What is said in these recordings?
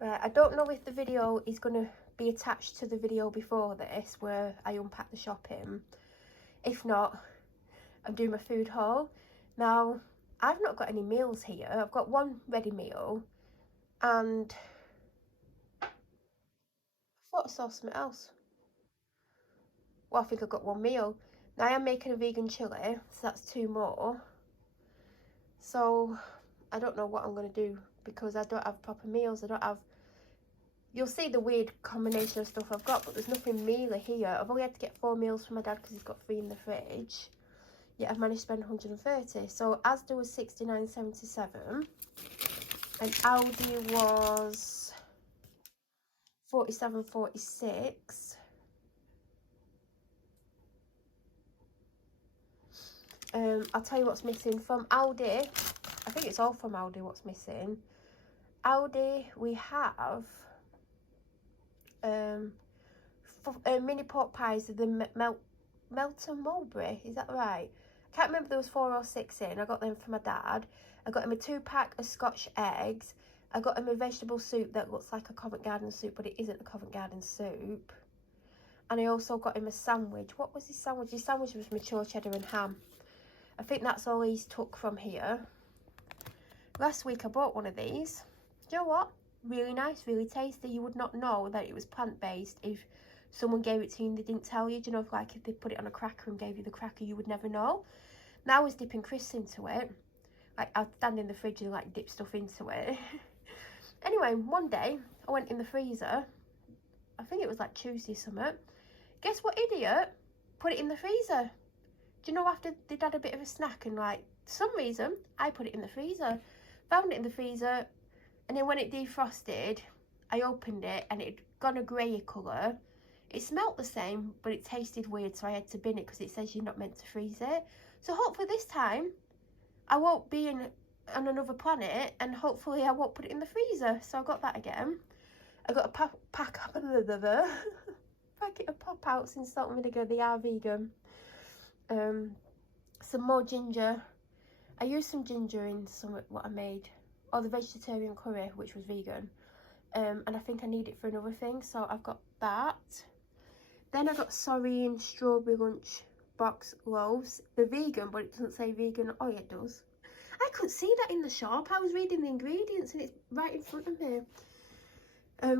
Right, I don't know if the video is going to be attached to the video before this where I unpack the shopping. If not, I'm doing my food haul. Now, I've not got any meals here. I've got one ready meal and I thought I saw something else. Well, I think I've got one meal. Now I am making a vegan chilli, so that's 2 more. So I don't know what I'm going to do because I don't have proper meals. I don't have... You'll see the weird combination of stuff I've got, but there's nothing mealy here. I've only had to get 4 meals from my dad because he's got 3 in the fridge. Yet I've managed to spend 130. So Asda was 69.77 and Aldi was 47.46. I'll tell you what's missing from Aldi. I think it's all from Aldi what's missing. Aldi, we have mini pork pies of the Melton Mulberry, is that right? I can't remember, there was 4 or 6 in. I got them for my dad. I got him a 2-pack of Scotch eggs. I got him a vegetable soup that looks like a Covent Garden soup, but it isn't a Covent Garden soup. And I also got him a sandwich. What was his sandwich? His sandwich was mature cheddar and ham. I think that's all he's took from here. Last week I bought one of these. Do you know what? Really nice, really tasty. You would not know that it was plant-based if someone gave it to you and they didn't tell you. Do you know, like if they put it on a cracker and gave you the cracker, you would never know. Now I was dipping crisps into it. Like I'd stand in the fridge and like dip stuff into it. Anyway, one day I went in the freezer. I think it was like Tuesday or something. Guess what idiot put it in the freezer? Do you know, after they'd had a bit of a snack and like, for some reason, I put it in the freezer. Found it in the freezer, and then when it defrosted, I opened it and it had gone a grey colour. It smelt the same, but it tasted weird, so I had to bin it because it says you're not meant to freeze it. So hopefully this time, I won't be on another planet, and hopefully I won't put it in the freezer. So I got that again. I got a packet of pop-outs in salt and vinegar. They are vegan. Some more ginger. I used some ginger in some what I made, or the vegetarian curry, which was vegan, and I think I need it for another thing, so I've got that. Then I got Saurine strawberry lunch box loaves. They're vegan, but it doesn't say vegan. Oh yeah, it does. I couldn't see that in the shop. I was reading the ingredients and it's right in front of me.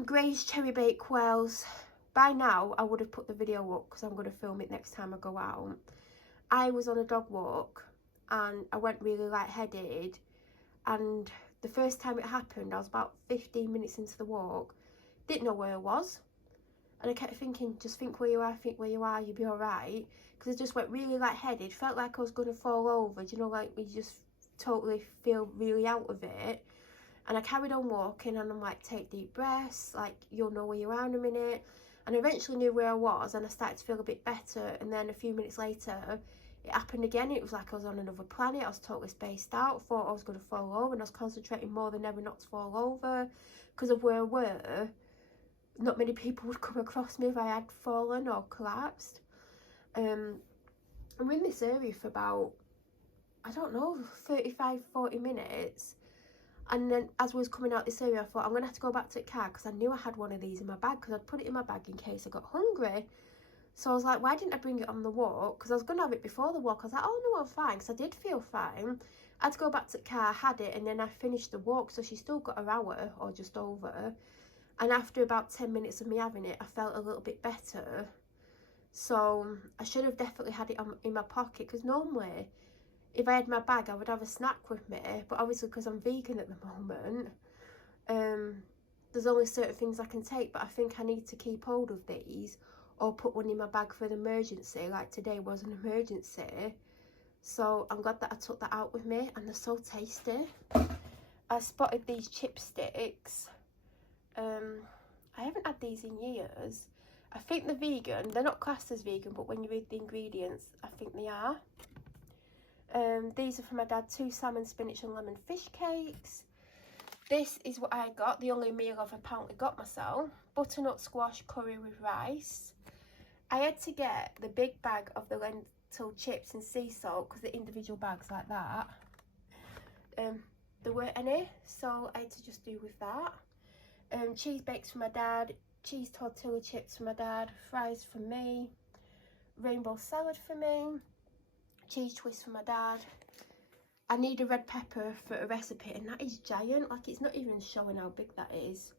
Glazed cherry baked quails. By now I would have put the video up because I'm going to film it next time I go out. I was on a dog walk and I went really lightheaded, and the first time it happened I was about 15 minutes into the walk, didn't know where I was, and I kept thinking, just think where you are, think where you are, you'll be alright, because I just went really lightheaded, felt like I was going to fall over. Do you know, like you just totally feel really out of it. And I carried on walking and I'm like, take deep breaths, like you'll know where you are in a minute. And I eventually knew where I was and I started to feel a bit better, and then a few minutes later it happened again. It was like I was on another planet. I was totally spaced out, thought I was going to fall over, and I was concentrating more than ever not to fall over because of where I were. Not many people would come across me if I had fallen or collapsed. I'm in this area for about, I don't know, 35-40 minutes. And then as I was coming out this area, I thought I'm going to have to go back to the car because I knew I had one of these in my bag, because I'd put it in my bag in case I got hungry. So I was like, why didn't I bring it on the walk? Because I was going to have it before the walk. I was like, oh no, I'm fine, because I did feel fine. I had to go back to the car, had it, and then I finished the walk. So she still got her hour or just over. And after about 10 minutes of me having it, I felt a little bit better. So I should have definitely had it in my pocket, because normally if I had my bag I would have a snack with me, but obviously because I'm vegan at the moment, there's only certain things I can take. But I think I need to keep hold of these or put one in my bag for an emergency, like today was an emergency. So I'm glad that I took that out with me, and they're so tasty. I spotted these chipsticks. I haven't had these in years. I think they're vegan. They're not classed as vegan, but when you read the ingredients I think they are. These are for my dad, 2 salmon, spinach and lemon fish cakes. This is what I got, the only meal I've apparently got myself. Butternut squash curry with rice. I had to get the big bag of the lentil chips and sea salt because the individual bags like that, there weren't any, so I had to just do with that. cheese bakes for my dad, cheese tortilla chips for my dad, fries for me, rainbow salad for me, cheese twist for my dad. I need a red pepper for a recipe, and that is giant. Like, it's not even showing how big that is.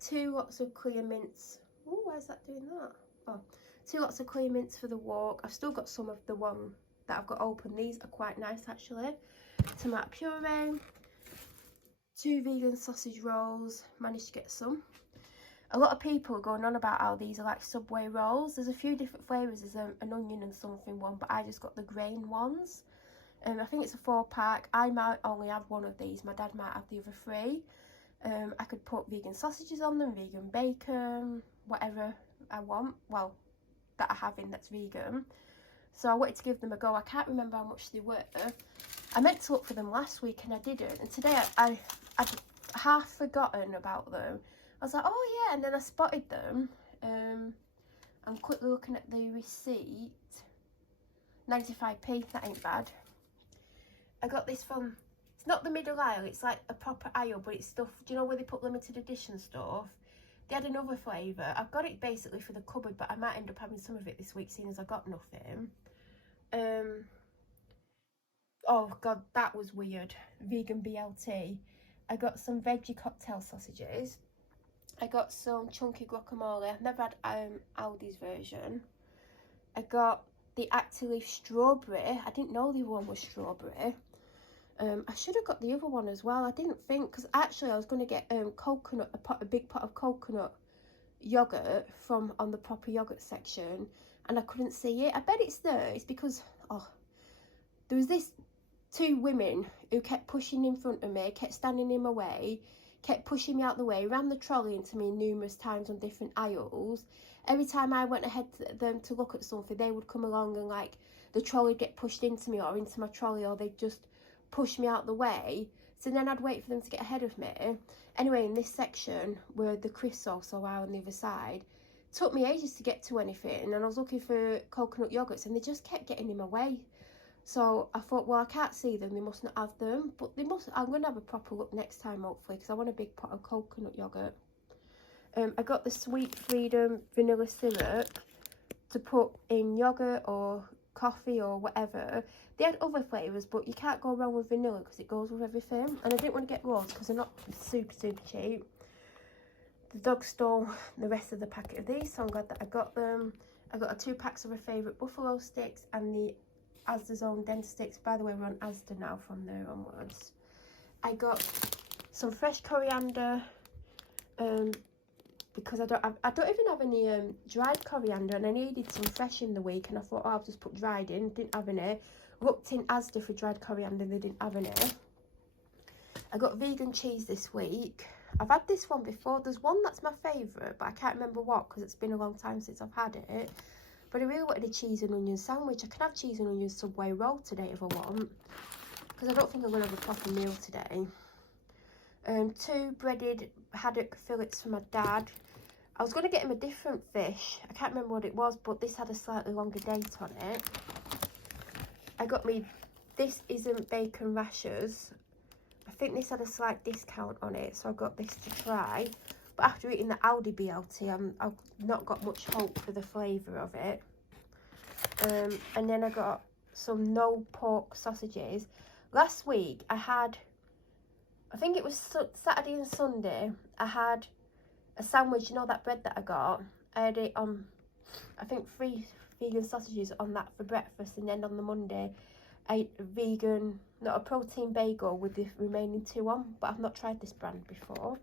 2 lots of clear mints. Oh, where's that doing that? Oh, 2 lots of clear mints for the walk. I've still got some of the one that I've got open. These are quite nice, actually. Tomato puree. 2 vegan sausage rolls. Managed to get some. A lot of people are going on about how these are like Subway rolls. There's a few different flavours. There's an onion and something one, but I just got the grain ones. I think it's a 4-pack. I might only have one of these. My dad might have the other 3. I could put vegan sausages on them, vegan bacon, whatever I want. Well, that I have in that's vegan. So I wanted to give them a go. I can't remember how much they were. I meant to look for them last week and I didn't. And today I'd half forgotten about them. I was like, oh yeah, and then I spotted them. I'm quickly looking at the receipt. 95p, that ain't bad. I got this from, it's not the middle aisle, it's like a proper aisle, but it's stuff, do you know where they put limited edition stuff? They had another flavour. I've got it basically for the cupboard, but I might end up having some of it this week, seeing as I got nothing. Oh god, that was weird. Vegan BLT. I got some veggie cocktail sausages. I got some chunky guacamole. I've never had Aldi's version. I got the Actileaf strawberry. I didn't know the other one was strawberry. I should have got the other one as well. I didn't think, because actually I was going to get coconut, a big pot of coconut yogurt from on the proper yogurt section, and I couldn't see it. I bet it's there. It's because there was this 2 women who kept pushing in front of me, kept standing in my way, kept pushing me out the way, ran the trolley into me numerous times on different aisles. Every time I went ahead to them to look at something, they would come along and like the trolley would get pushed into me or into my trolley, or they'd just push me out the way. So then I'd wait for them to get ahead of me. Anyway, in this section where the crisps also are on the other side, it took me ages to get to anything, and I was looking for coconut yogurts and they just kept getting in my way. So I thought, well, I can't see them, they must not have them, but they must. I'm going to have a proper look next time, hopefully, because I want a big pot of coconut yogurt. I got the Sweet Freedom vanilla syrup to put in yogurt or coffee or whatever. They had other flavours, but you can't go wrong with vanilla because it goes with everything. And I didn't want to get loads because they're not super cheap. The dog stole the rest of the packet of these, so I'm glad that I got them. I got 2 packs of my favourite buffalo sticks and the Asda's own dense sticks. By the way, we're on Asda now from there onwards. I got some fresh coriander because I don't even have any dried coriander, and I needed some fresh in the week, and I thought, oh, I'll just put dried in. Didn't have any. Looked in Asda for dried coriander, they didn't have any. I got vegan cheese this week. I've had this one before. There's one that's my favourite, but I can't remember what because it's been a long time since I've had it. But I really wanted a cheese and onion sandwich. I can have cheese and onion Subway roll today if I want, because I don't think I'm going to have a proper meal today. 2 breaded haddock fillets for my dad. I was going to get him a different fish. I can't remember what it was, but this had a slightly longer date on it. I got me, this isn't bacon rashers. I think this had a slight discount on it, so I got this to try. But after eating the Aldi BLT, I've not got much hope for the flavour of it. And then I got some no pork sausages. Last week I had, I think it was Saturday and Sunday, I had a sandwich, you know that bread that I got? I had it on, I think 3 vegan sausages on that for breakfast, and then on the Monday I ate a vegan, not a protein bagel with the remaining 2 on, but I've not tried this brand before.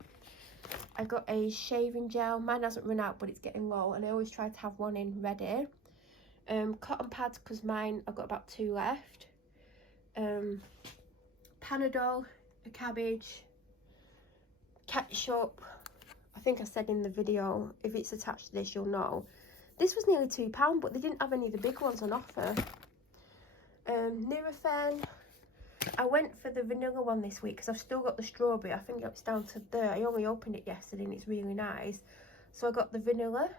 I got a shaving gel. Mine hasn't run out, but it's getting low, and I always try to have one in ready. Cotton pads, because mine, I've got about 2 left. Panadol, a cabbage, ketchup. I think I said in the video, if it's attached to this, you'll know. This was nearly £2, but they didn't have any of the big ones on offer. Nurofen. I went for the vanilla one this week because I've still got the strawberry. I think it's down to there. I only opened it yesterday and it's really nice. So I got the vanilla.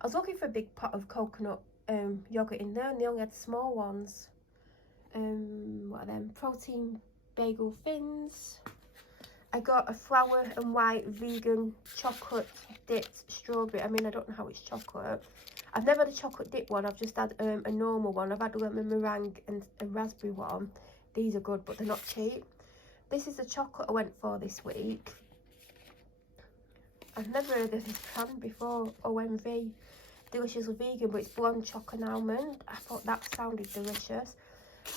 I was looking for a big pot of coconut yogurt in there, and they only had small ones. What are them? Protein bagel thins. I got a flour and white vegan chocolate dipped strawberry. I mean, I don't know how it's chocolate. I've never had a chocolate dip one. I've just had a normal one. I've had a lemon meringue and a raspberry one. These are good, but they're not cheap. This is the chocolate I went for this week. I've never heard of this brand before. OMV. Deliciously vegan, but it's blonde chocolate and almond. I thought that sounded delicious.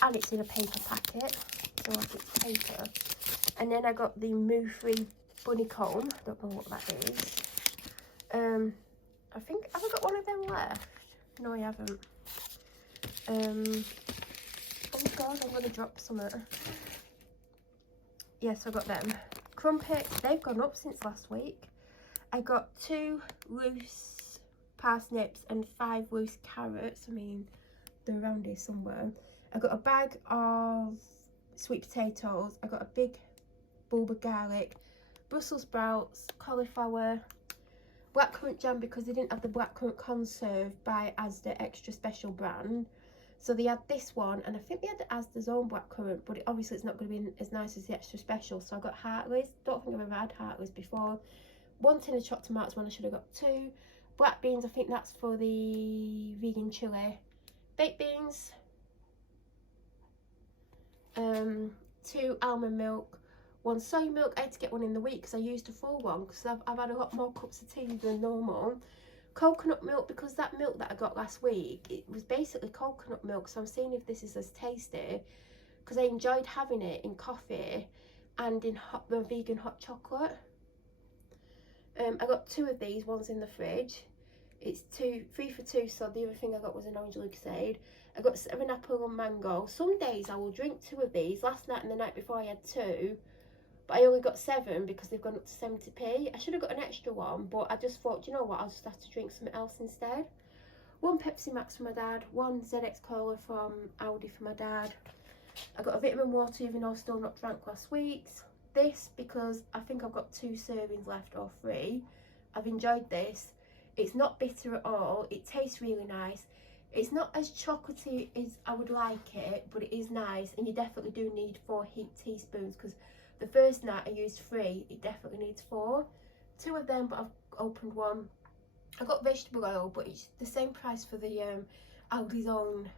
And it's in a paper packet. So like it's paper. And then I got the Moo Free bunny comb. I don't know what that is. I think, have I got one of them left? No, I haven't. Oh god, I'm going to drop some. Yes, I got them. Crumpets, they've gone up since last week. I got 2 loose parsnips and 5 loose carrots. I mean, they're around here somewhere. I got a bag of sweet potatoes. I got a big bulb of garlic, Brussels sprouts, cauliflower, blackcurrant jam because they didn't have the blackcurrant conserve by Asda extra special brand. So they had this one, and I think they had Asda's own blackcurrant, but obviously it's not going to be as nice as the extra special. So I got Hartley's. Don't think I've ever had Hartley's before. 1 tin of chopped tomatoes when I should have got 2. Black beans, I think that's for the vegan chili. Baked beans. 2 almond milk. 1 soy milk. I had to get one in the week because I used a full one because I've had a lot more cups of tea than normal. Coconut milk, because that milk that I got last week, it was basically coconut milk, so I'm seeing if this is as tasty because I enjoyed having it in coffee and in the vegan hot chocolate. I got 2 of these. One's in the fridge. It's 3 for 2, so the other thing I got was an orange lucasade. I got 7 apple and mango. Some days I will drink 2 of these. Last night and the night before I had 2, but I only got 7 because they've gone up to 70p. I should have got an extra one, but I just thought, you know what, I'll just have to drink something else instead. 1 Pepsi Max for my dad, 1 ZX Cola from Aldi for my dad. I got a vitamin water, even though I still not drank last week's. This because I think I've got 2 servings left or 3. I've enjoyed this. It's not bitter at all. It tastes really nice. It's not as chocolatey as I would like it, but it is nice, and you definitely do need 4 heaped teaspoons because the first night I used 3, it definitely needs 4. 2 of them, but I've opened 1. I got vegetable oil, but it's the same price for the Aldi's own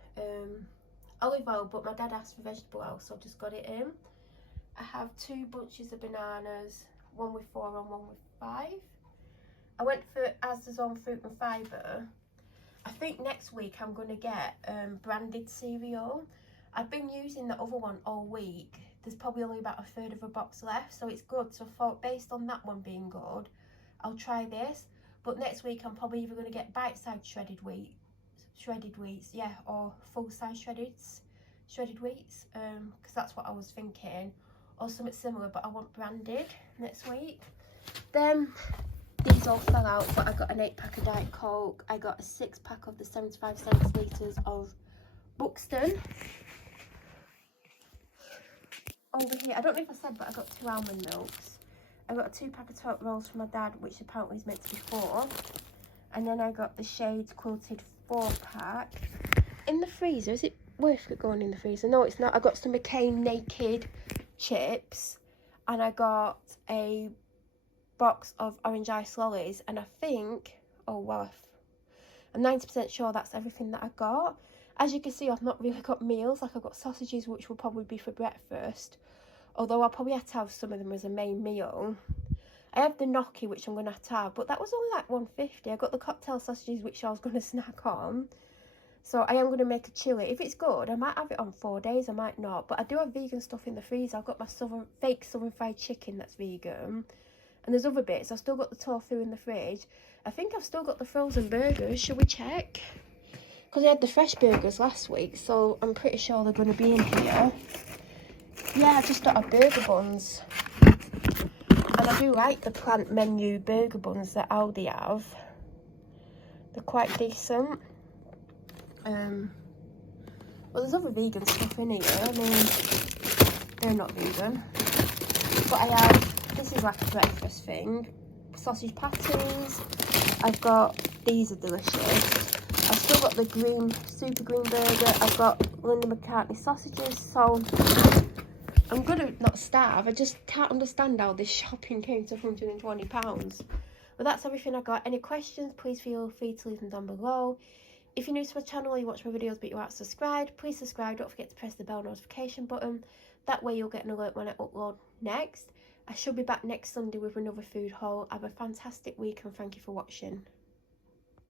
olive oil, but my dad asked for vegetable oil, so I just got it in. I have 2 bunches of bananas, 1 with 4 and 1 with 5. I went for Asda's own fruit and fibre. I think next week I'm going to get branded cereal. I've been using the other one all week. There's probably only about 1/3 of a box left, so it's good. So I thought, based on that one being good, I'll try this. But next week I'm probably either going to get bite-sized shredded wheats, yeah, or full-size shredded wheats, because that's what I was thinking, or something similar, but I want branded next week. Then these all fell out, but I got an 8-pack of Diet Coke. I got a 6-pack of the 75 centilitres of Buxton. Over here, I don't know if I said, but I got 2 almond milks. I got a 2-pack of Tote Rolls from my dad, which apparently is meant to be 4. And then I got the Shades Quilted 4-pack. In the freezer, is it worth it going in the freezer? No, it's not. I got some McCain Naked chips. And I got a box of orange ice lollies. And I think, oh well, I'm 90% sure that's everything that I got. As you can see, I've not really got meals. Like, I've got sausages, which will probably be for breakfast. Although I'll probably have to have some of them as a main meal. I have the gnocchi, which I'm going to have, but that was only like $1.50. I got the cocktail sausages, which I was going to snack on. So I am going to make a chili. If it's good, I might have it on 4 days. I might not. But I do have vegan stuff in the freezer. I've got my fake southern fried chicken that's vegan. And there's other bits. I've still got the tofu in the fridge. I think I've still got the frozen burgers. Shall we check? Because I had the fresh burgers last week, so I'm pretty sure they're going to be in here. Yeah, I just don't have burger buns. And I do like the plant menu burger buns that Aldi have. They're quite decent. Well, there's other vegan stuff in here. I mean, they're not vegan. But I have, this is like a breakfast thing. Sausage patties. I've got, these are delicious. I've still got the super green burger. I've got Linda McCartney sausages. So I'm gonna not starve. I just can't understand how this shopping came to £120. But that's everything I got. Any questions, please feel free to leave them down below. If you're new to my channel or you watch my videos but you aren't subscribed, please subscribe. Don't forget to press the bell notification button. That way you'll get an alert when I upload next. I should be back next Sunday with another food haul. Have a fantastic week and thank you for watching.